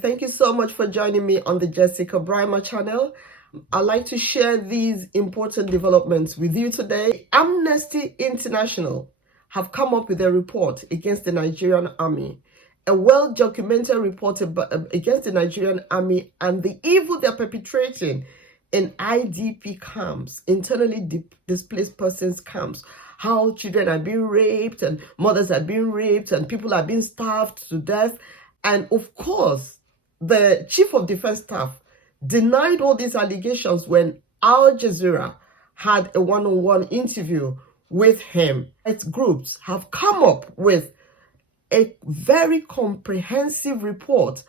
Thank you so much for joining me on the Jessica Brimer channel. I'd like to share these important developments with you today. Amnesty International have come up with a report against the Nigerian army, a well-documented report against the Nigerian army and the evil they're perpetrating in IDP camps, internally displaced persons camps, how children are being raped and mothers are being raped and people are being starved to death. And of course, the Chief of Defense Staff denied all these allegations when Al Jazeera had a one-on-one interview with him. Its groups have come up with a very comprehensive report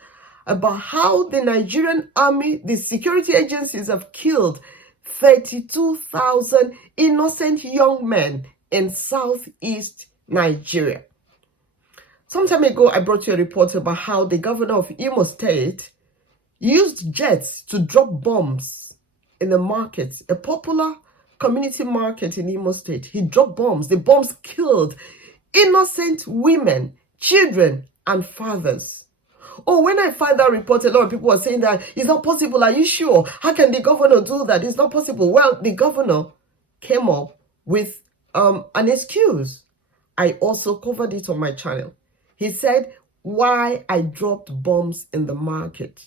about how the Nigerian army, the security agencies have killed 32,000 innocent young men in southeast Nigeria. Some time ago, I brought you a report about how the governor of Imo State used jets to drop bombs in the market, a popular community market in Imo State. He dropped bombs. The bombs killed innocent women, children, and fathers. Oh, when I find that report, a lot of people are saying that it's not possible. Are you sure? How can the governor do that? It's not possible. Well, the governor came up with an excuse. I also covered it on my channel. He said, why I dropped bombs in the market.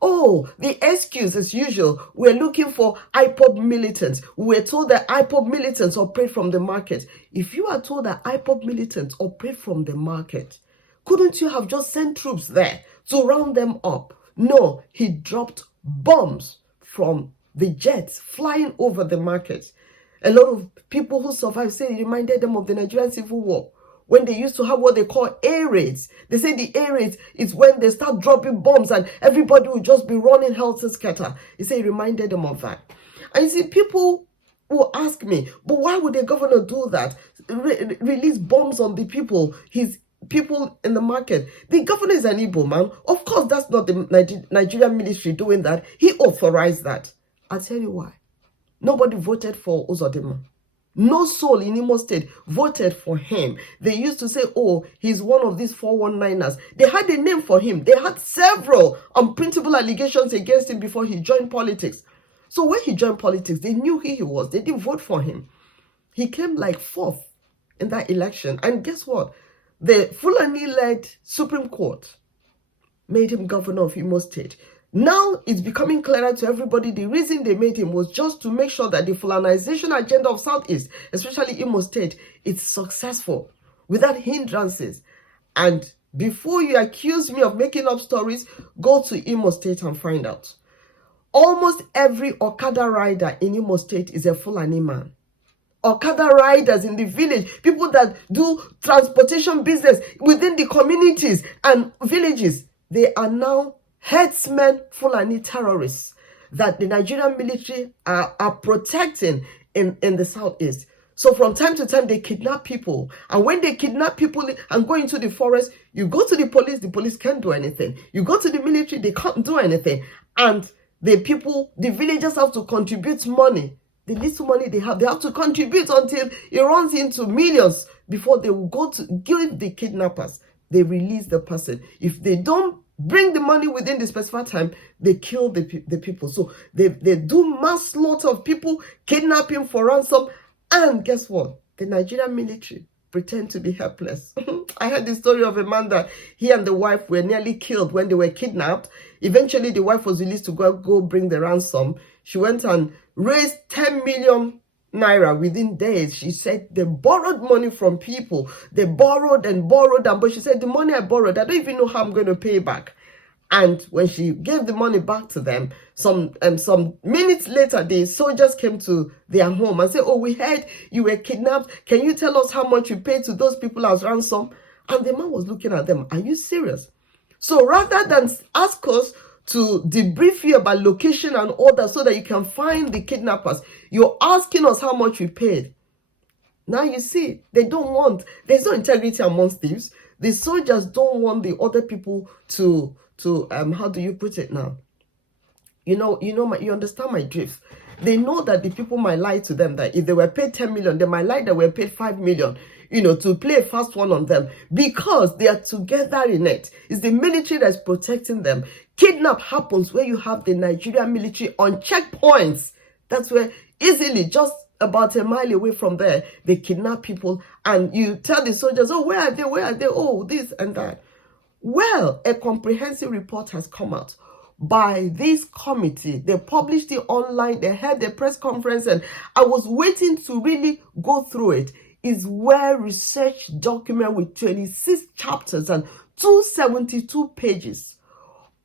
Oh, the excuse as usual, we're looking for IPOB militants. We're told that IPOB militants operate from the market. If you are told that IPOB militants operate from the market, couldn't you have just sent troops there to round them up? No, he dropped bombs from the jets flying over the market. A lot of people who survived say it reminded them of the Nigerian Civil War, when they used to have what they call air raids. They say the air raids is when they start dropping bombs and everybody will just be running helter-skelter. They say it reminded them of that. And you see, people will ask me, but why would the governor do that? Release bombs on the people, his people in the market. The governor is an Igbo man. Of course, that's not the Nigerian military doing that. He authorized that. I'll tell you why. Nobody voted for Uzodinma. No soul in Imo State voted for him. They used to say, oh, he's one of these 419ers. They had a name for him. They had several unprintable allegations against him before he joined politics. So when he joined politics, they knew who he was. They didn't vote for him. He came like fourth in that election. And guess what? The Fulani-led Supreme Court made him governor of Imo State. Now it's becoming clearer to everybody the reason they made him was just to make sure that the Fulanization agenda of Southeast, especially Imo State, is successful without hindrances. And before you accuse me of making up stories, go to Imo State and find out. Almost every Okada rider in Imo State is a Fulani man. Okada riders in the village, people that do transportation business within the communities and villages, they are now herdsmen, Fulani terrorists that the Nigerian military are protecting in the southeast. So from time to time, they kidnap people. And when they kidnap people and go into the forest, you go to the police can't do anything. You go to the military, they can't do anything. And the villagers have to contribute money. The little money they have to contribute until it runs into millions before they will go to give the kidnappers. They release the person. If they don't bring the money within the specified time, they kill the people. So they do mass slaughter of people, kidnapping for ransom. And guess what? The Nigerian military pretend to be helpless. I heard the story of a man that he and the wife were nearly killed when they were kidnapped. Eventually, the wife was released to go bring the ransom. She went and raised 10 million naira within days. She said they borrowed money from people. They borrowed and borrowed, but she said the money I borrowed, I don't even know how I'm going to pay back. And when she gave the money back to them, some minutes later, the soldiers came to their home and said, oh, we heard you were kidnapped. Can you tell us how much you paid to those people as ransom? And the man was looking at them. Are you serious? So rather than ask us to debrief you about location and order so that you can find the kidnappers, you're asking us how much we paid. Now you see, they don't want, there's no integrity amongst thieves. The soldiers don't want the other people to how do you put it now? You understand my drift. They know that the people might lie to them that if they were paid 10 million, they might lie that they were paid 5 million. to play a fast one on them, because they are together in it. It's the military that's protecting them. Kidnap happens where you have the Nigerian military on checkpoints. That's where easily, just about a mile away from there, they kidnap people, and you tell the soldiers, oh, where are they? Where are they? Oh, this and that. Well, a comprehensive report has come out by this committee. They published it online. They had a press conference, and I was waiting to really go through it. It's well researched document with 26 chapters and 272 pages,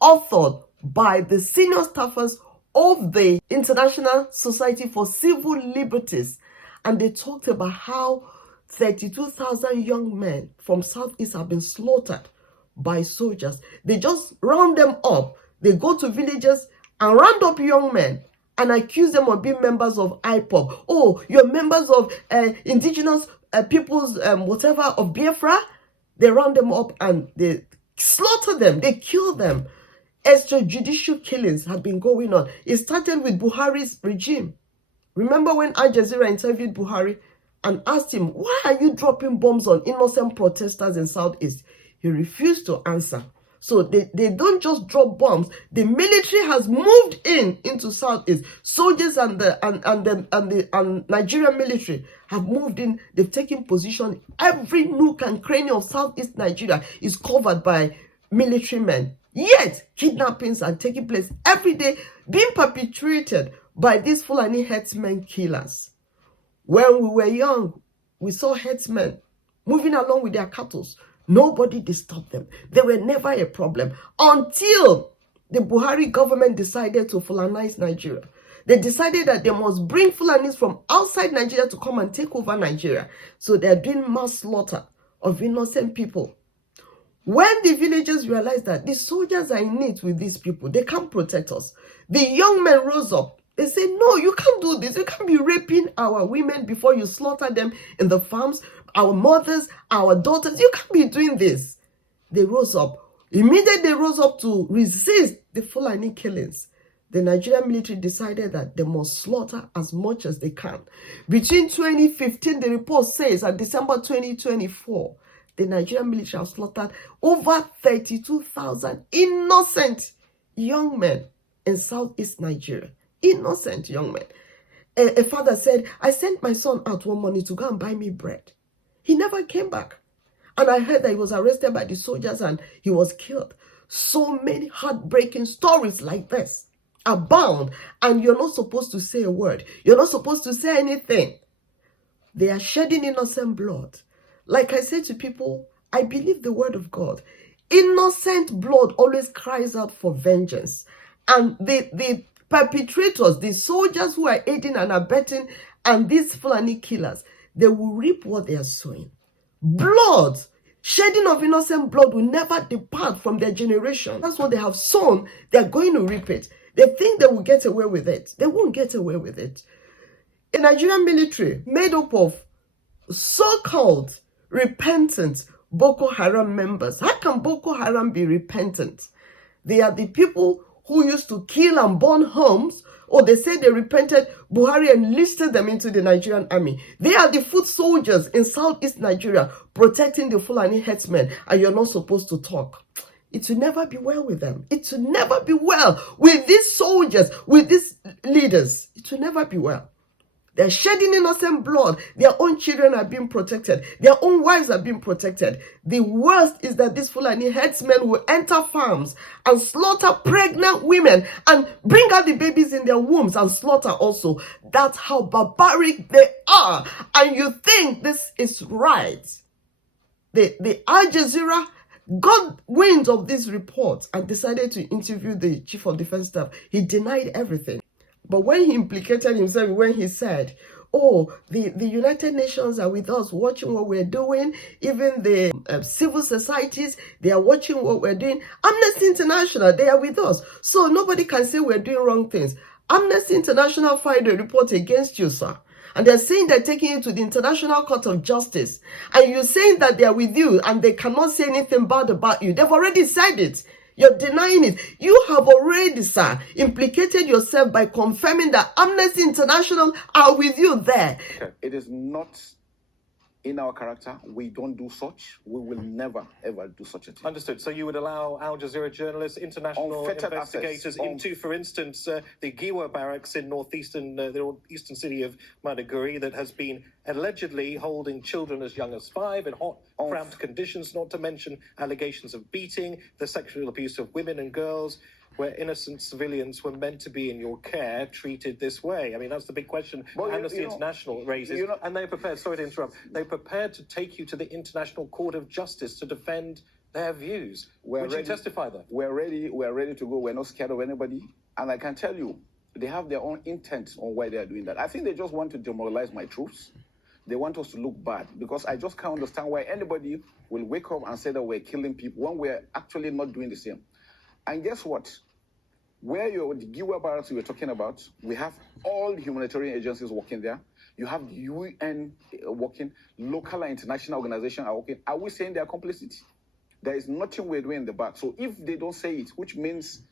authored by the senior staffers of the International Society for Civil Liberties. And they talked about how 32,000 young men from Southeast have been slaughtered by soldiers. They just round them up. They go to villages and round up young men and accuse them of being members of IPOB. Oh, you're members of indigenous peoples, whatever, of Biafra. They round them up and they slaughter them. They kill them. Extrajudicial killings have been going on. It started with Buhari's regime. Remember when Al Jazeera interviewed Buhari and asked him, why are you dropping bombs on innocent protesters in Southeast? He refused to answer. So they don't just drop bombs. The military has moved into Southeast. Soldiers and the Nigerian military have moved in. They've taken position. Every nook and cranny of Southeast Nigeria is covered by military men. Yet, kidnappings are taking place every day, being perpetrated by these Fulani herdsmen killers. When we were young, we saw herdsmen moving along with their cattle. Nobody disturbed them. They were never a problem until the Buhari government decided to Fulanize Nigeria. They decided that they must bring Fulanis from outside Nigeria to come and take over Nigeria. So they're doing mass slaughter of innocent people. When the villagers realized that the soldiers are in it with these people, they can't protect us, the young men rose up. They said, no, you can't do this. You can't be raping our women before you slaughter them in the farms, our mothers, our daughters. You can't be doing this. They rose up. Immediately they rose up to resist the Fulani killings. The Nigerian military decided that they must slaughter as much as they can. Between 2015, the report says, and December 2024, the Nigerian military have slaughtered over 32,000 innocent young men in Southeast Nigeria. Innocent young men. A father said, I sent my son out one morning to go and buy me bread. He never came back. And I heard that he was arrested by the soldiers and he was killed. So many heartbreaking stories like this abound, and you're not supposed to say a word. You're not supposed to say anything. They are shedding innocent blood. Like I say to people, I believe the word of God. Innocent blood always cries out for vengeance. And the perpetrators, the soldiers who are aiding and abetting, and these Fulani killers, they will reap what they are sowing. Blood, shedding of innocent blood will never depart from their generation. That's what they have sown. They're going to reap it. They think they will get away with it. They won't get away with it. A Nigerian military made up of so-called repentant Boko Haram members. How can Boko Haram be repentant? They are the people who used to kill and burn homes, or they say they repented. Buhari enlisted them into the Nigerian army. They are the foot soldiers in Southeast Nigeria protecting the Fulani herdsmen, and you're not supposed to talk. It will never be well with them. It will never be well with these soldiers, with these leaders. It will never be well. They're shedding innocent blood. Their own children are being protected. Their own wives are being protected. The worst is that these Fulani herdsmen will enter farms and slaughter pregnant women and bring out the babies in their wombs and slaughter also. That's how barbaric they are. And you think this is right. The Al Jazeera got wind of this report and decided to interview the Chief of Defense Staff. He denied everything. But when he implicated himself, when he said, oh, the United Nations are with us, watching what we're doing, even the civil societies, they are watching what we're doing. Amnesty International, they are with us. So nobody can say we're doing wrong things. Amnesty International filed a report against you, sir. And they're saying they're taking you to the International Court of Justice. And you're saying that they're with you and they cannot say anything bad about you. They've already said it. You're denying it. You have already, sir, implicated yourself by confirming that Amnesty International are with you there. It is not in our character, we don't do such. We will never, ever do such a thing. Understood. So you would allow Al Jazeera journalists, international Unfettered investigators access. into, for instance, the Giwa barracks in the eastern city of Maiduguri that has been allegedly holding children as young as 5 in hot, cramped conditions, not to mention allegations of beating, the sexual abuse of women and girls, where innocent civilians were meant to be in your care treated this way? I mean, that's the big question Amnesty International raises. And they're prepared, sorry to interrupt, they're prepared to take you to the International Court of Justice to defend their views. Would you testify there? We're ready to go. We're not scared of anybody. And I can tell you, they have their own intent on why they are doing that. I think they just want to demoralize my troops. They want us to look bad, because I just can't understand why anybody will wake up and say that we're killing people when we're actually not doing the same. And guess what? Where the Giwa barracks you were talking about, we have all the humanitarian agencies working there. You have the UN working, local and international organizations are working. Are we saying they are complicit? There is nothing we're doing in the back. So if they don't say it, which means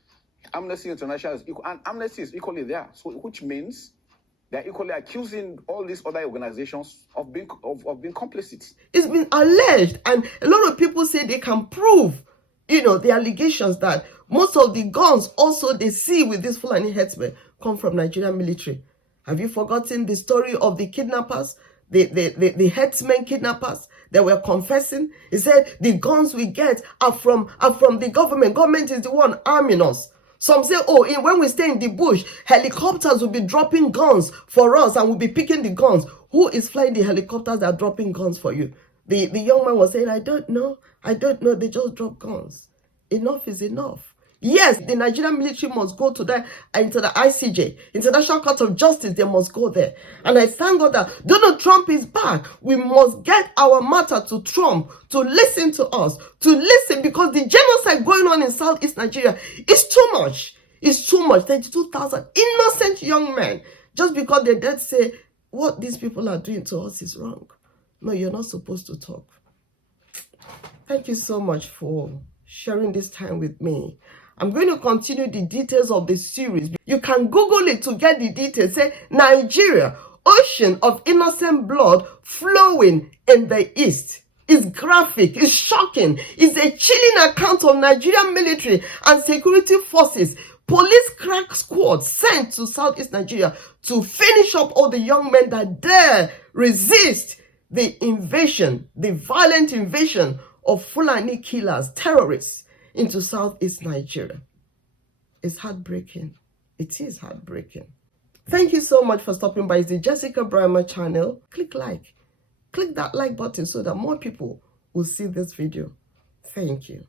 Amnesty International is equal, and Amnesty is equally there. So which means they're equally accusing all these other organizations of being complicit. It's been alleged, and a lot of people say they can prove, the allegations that most of the guns also they see with these Fulani herdsmen come from Nigerian military. Have you forgotten the story of the kidnappers, the herdsmen kidnappers that were confessing? He said the guns we get are from the government. Government is the one arming us. Some say, when we stay in the bush, helicopters will be dropping guns for us and we'll be picking the guns. Who is flying the helicopters that are dropping guns for you? The young man was saying, I don't know. They just drop guns. Enough is enough. Yes, the Nigerian military must go into the ICJ, International Court of Justice. They must go there. And I thank God that Donald Trump is back. We must get our matter to Trump to listen to us, because the genocide going on in Southeast Nigeria is too much. It's too much. 32,000 innocent young men, just because they did say what these people are doing to us is wrong. No, you're not supposed to talk. Thank you so much for sharing this time with me. I'm going to continue the details of the series. You can Google it to get the details. Say, Nigeria, ocean of innocent blood flowing in the east. It's graphic, it's shocking. It's a chilling account of Nigerian military and security forces, police crack squad sent to Southeast Nigeria to finish up all the young men that dare resist the invasion, the violent invasion of Fulani killers, terrorists into Southeast Nigeria. It's heartbreaking. It is heartbreaking. Thank you so much for stopping by. It's the Jessica Brahma channel. Click like. Click that like button so that more people will see this video. Thank you.